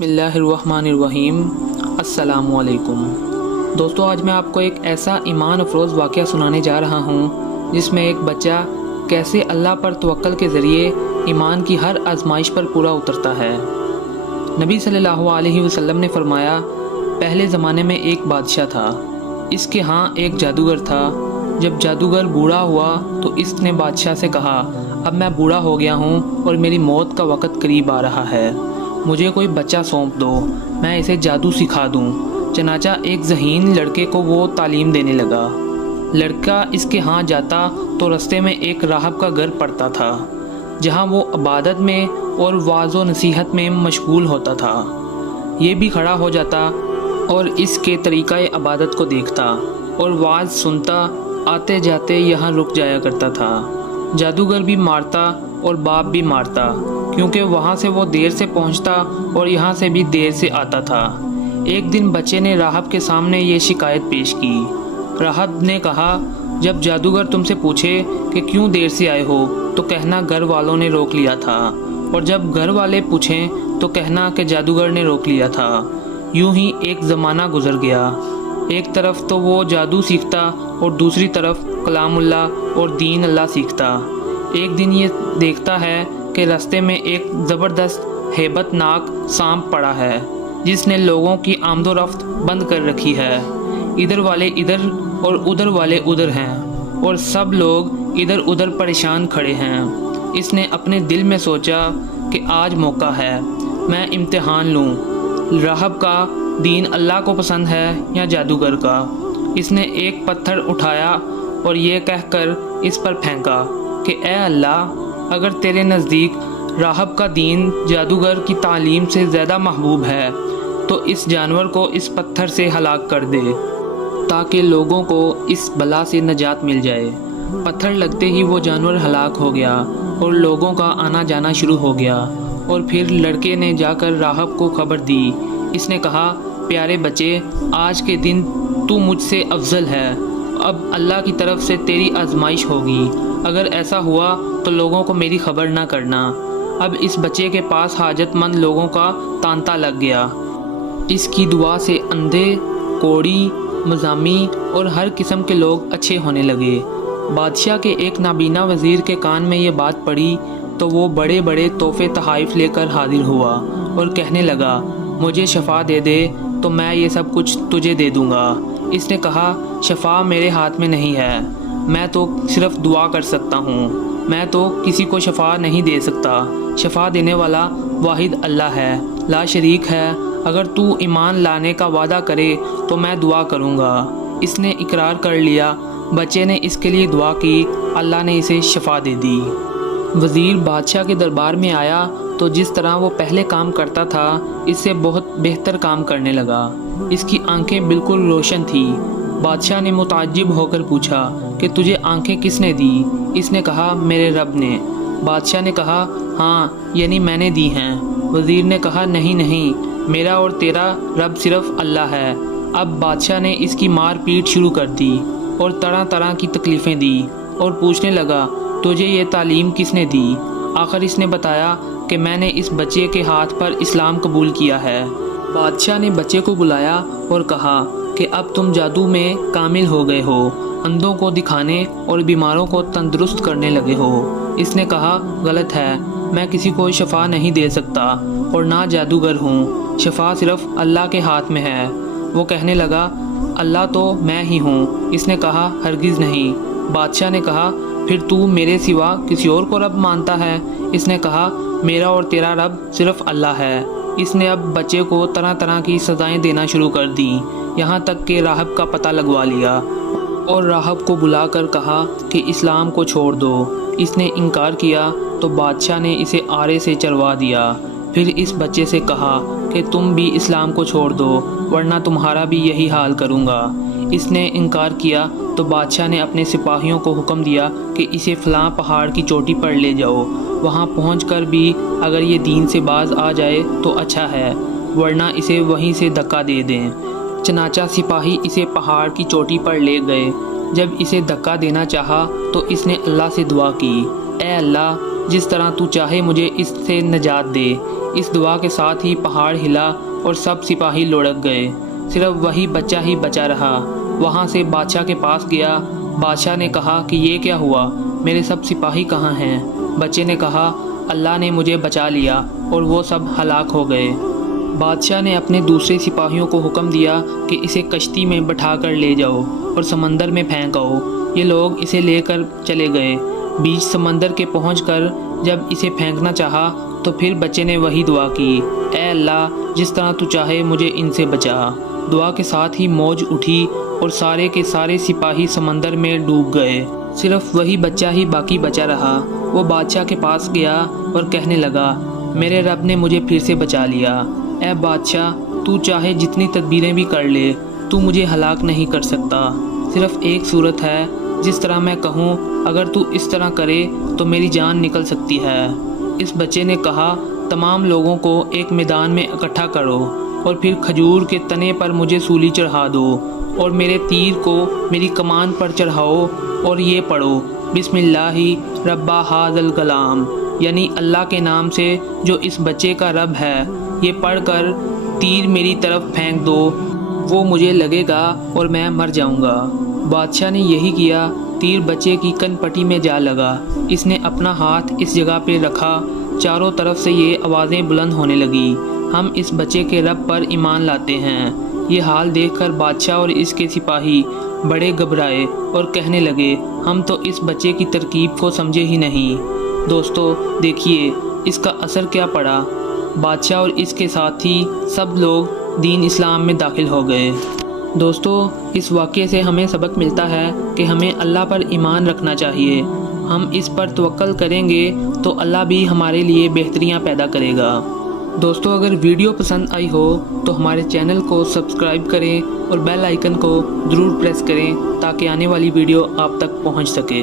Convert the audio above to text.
बिस्मिल्लाहिर्रहमानिर्रहीम। अस्सलामु अलैकुम दोस्तों, आज मैं आपको एक ऐसा ईमान अफरोज़ वाक़या सुनाने जा रहा हूँ जिसमें एक बच्चा कैसे अल्लाह पर तवक्कल के ज़रिए ईमान की हर आजमाइश पर पूरा उतरता है। नबी सल्लल्लाहु अलैहि वसल्लम ने फरमाया, पहले ज़माने में एक बादशाह था, इसके यहाँ एक जादूगर था। जब जादूगर बूढ़ा हुआ तो इसने बादशाह से कहा, अब मैं बूढ़ा हो गया हूँ और मेरी मौत का वक़्त करीब आ रहा है, मुझे कोई बच्चा सौंप दो, मैं इसे जादू सिखा दूँ। चनाचा एक ज़हीन लड़के को वो तालीम देने लगा। लड़का इसके यहाँ जाता तो रास्ते में एक राहब का घर पड़ता था, जहाँ वो इबादत में और वाज़ व नसीहत में मशगूल होता था। ये भी खड़ा हो जाता और इसके तरीक़ा इबादत को देखता और वाज़ सुनता, आते जाते यहाँ रुक जाया करता था। जादूगर भी मारता और बाप भी मारता, क्योंकि वहाँ से वो देर से पहुँचता और यहाँ से भी देर से आता था। एक दिन बच्चे ने राहब के सामने ये शिकायत पेश की। राहब ने कहा, जब जादूगर तुमसे पूछे कि क्यों देर से आए हो तो कहना घर वालों ने रोक लिया था, और जब घर वाले पूछें तो कहना कि जादूगर ने रोक लिया था। यूं ही एक ज़माना गुजर गया। एक तरफ तो वो जादू सीखता और दूसरी तरफ कलामुल्लाह और दीन अल्लाह सीखता। एक दिन ये देखता है कि रास्ते में एक ज़बरदस्त हेबतनाक सांप पड़ा है, जिसने लोगों की आमदोरफ्त बंद कर रखी है। इधर वाले इधर और उधर वाले उधर हैं, और सब लोग इधर उधर परेशान खड़े हैं। इसने अपने दिल में सोचा कि आज मौका है, मैं इम्तिहान लूँ, राहब का दीन अल्लाह को पसंद है या जादूगर का। इसने एक पत्थर उठाया और ये कहकर इस पर फेंका कि ए अल्लाह, अगर तेरे नज़दीक राहब का दीन जादूगर की तालीम से ज़्यादा महबूब है तो इस जानवर को इस पत्थर से हलाक कर दे, ताकि लोगों को इस बला से नजात मिल जाए। पत्थर लगते ही वो जानवर हलाक हो गया और लोगों का आना जाना शुरू हो गया। और फिर लड़के ने जाकर राहब को खबर दी। इसने कहा, प्यारे बच्चे, आज के दिन तू मुझसे अफजल है, अब अल्लाह की तरफ से तेरी आजमाइश होगी। अगर ऐसा हुआ तो लोगों को मेरी खबर ना करना। अब इस बच्चे के पास हाजतमंद लोगों का तांता लग गया। इसकी दुआ से अंधे, कोड़ी, मजामी और हर किस्म के लोग अच्छे होने लगे। बादशाह के एक नाबीना वज़ीर के कान में ये बात पड़ी तो वो बड़े बड़े तोहफे तहाइफ लेकर हाजिर हुआ और कहने लगा, मुझे शफा दे दे तो मैं ये सब कुछ तुझे दे दूँगा। इसने कहा, शफा मेरे हाथ में नहीं है, मैं तो सिर्फ दुआ कर सकता हूँ, मैं तो किसी को शफा नहीं दे सकता। शफा देने वाला वाहिद अल्लाह है, ला शरीक है। अगर तू ईमान लाने का वादा करे तो मैं दुआ करूँगा। इसने इकरार कर लिया। बच्चे ने इसके लिए दुआ की, अल्लाह ने इसे शफा दे दी। वज़ीर बादशाह के दरबार में आया तो जिस तरह वो पहले काम करता था, इससे बहुत बेहतर काम करने लगा। इसकी आंखें बिल्कुल रोशन थी। बादशाह ने मुताज्जिब होकर पूछा कि तुझे आंखें किसने दी? इसने कहा, मेरे रब ने। बादशाह ने कहा, हाँ, यानी मैंने दी हैं। वज़ीर ने कहा, नहीं नहीं, मेरा और तेरा रब सिर्फ अल्लाह है। अब बादशाह ने इसकी मार पीट शुरू कर दी और तरह तरह की तकलीफ़ें दी और पूछने लगा, तुझे ये तालीम किसने दी? आखिर इसने बताया कि मैंने इस बच्चे के हाथ पर इस्लाम कबूल किया है। बादशाह ने बच्चे को बुलाया और कहा कि अब तुम जादू में कामिल हो गए हो, अंधों को दिखाने और बीमारों को तंदुरुस्त करने लगे हो। इसने कहा, गलत है, मैं किसी को शफा नहीं दे सकता और ना जादूगर हूँ, शफा सिर्फ अल्लाह के हाथ में है। वो कहने लगा, अल्लाह तो मैं ही हूँ। इसने कहा, हरगिज़ नहीं। बादशाह ने कहा, फिर तू मेरे सिवा किसी और को रब मानता है? इसने कहा, मेरा और तेरा रब सिर्फ अल्लाह है। इसने अब बच्चे को तरह तरह की सज़ाएं देना शुरू कर दी, यहाँ तक कि राहब का पता लगवा लिया और राहब को बुलाकर कहा कि इस्लाम को छोड़ दो। इसने इनकार किया तो बादशाह ने इसे आरे से चलवा दिया। फिर इस बच्चे से कहा कि तुम भी इस्लाम को छोड़ दो, वरना तुम्हारा भी यही हाल करूँगा। इसने इनकार किया तो बादशाह ने अपने सिपाहियों को हुक्म दिया कि इसे फ़लाँ पहाड़ की चोटी पर ले जाओ। वहाँ पहुँचकर भी अगर ये दीन से बाज आ जाए तो अच्छा है, वरना इसे वहीं से धक्का दे दें। चनाचा सिपाही इसे पहाड़ की चोटी पर ले गए। जब इसे धक्का देना चाहा तो इसने अल्लाह से दुआ की, ए अल्लाह, जिस तरह तू चाहे मुझे इससे नजात दे। इस दुआ के साथ ही पहाड़ हिला और सब सिपाही लुढ़क गए। सिर्फ वही बच्चा ही बचा रहा। वहाँ से बादशाह के पास गया। बादशाह ने कहा कि ये क्या हुआ, मेरे सब सिपाही कहाँ हैं? बच्चे ने कहा, अल्लाह ने मुझे बचा लिया और वो सब हलाक हो गए। बादशाह ने अपने दूसरे सिपाहियों को हुक्म दिया कि इसे कश्ती में बैठा कर ले जाओ और समंदर में फेंक आओ। ये लोग इसे लेकर चले गए। बीच समंदर के पहुंचकर जब इसे फेंकना चाहा तो फिर बच्चे ने वही दुआ की, ऐ अल्लाह, जिस तरह तू चाहे मुझे इनसे बचा। दुआ के साथ ही मौज उठी और सारे के सारे सिपाही समंदर में डूब गए। सिर्फ वही बच्चा ही बाकी बचा रहा। वो बादशाह के पास गया और कहने लगा, मेरे रब ने मुझे फिर से बचा लिया। ऐ बादशाह, तू चाहे जितनी तदबीरें भी कर ले, तू मुझे हलाक नहीं कर सकता। सिर्फ एक सूरत है, जिस तरह मैं कहूँ अगर तू इस तरह करे तो मेरी जान निकल सकती है। इस बच्चे ने कहा, तमाम लोगों को एक मैदान में इकट्ठा करो और फिर खजूर के तने पर मुझे सूली चढ़ा दो और मेरे तीर को मेरी कमान पर चढ़ाओ और ये पढ़ो, बिस्मिल्लाहि रब्बा हाज़ल गलाम, यानी अल्लाह के नाम से जो इस बच्चे का रब है। ये पढ़कर तीर मेरी तरफ फेंक दो, वो मुझे लगेगा और मैं मर जाऊंगा। बादशाह ने यही किया। तीर बच्चे की कनपटी में जा लगा। इसने अपना हाथ इस जगह पे रखा। चारों तरफ से ये आवाज़ें बुलंद होने लगी, हम इस बच्चे के रब पर ईमान लाते हैं। ये हाल देखकर बादशाह और इसके सिपाही बड़े घबराए और कहने लगे, हम तो इस बच्चे की तरकीब को समझे ही नहीं। दोस्तों देखिए इसका असर क्या पड़ा। बादशाह और इसके साथी सब लोग दीन इस्लाम में दाखिल हो गए। दोस्तों इस वाक़ये से हमें सबक मिलता है कि हमें अल्लाह पर ईमान रखना चाहिए। हम इस पर तवक्कल करेंगे तो अल्लाह भी हमारे लिए बेहतरियाँ पैदा करेगा। दोस्तों अगर वीडियो पसंद आई हो तो हमारे चैनल को सब्सक्राइब करें और बेल आइकन को ज़रूर प्रेस करें ताकि आने वाली वीडियो आप तक पहुंच सके।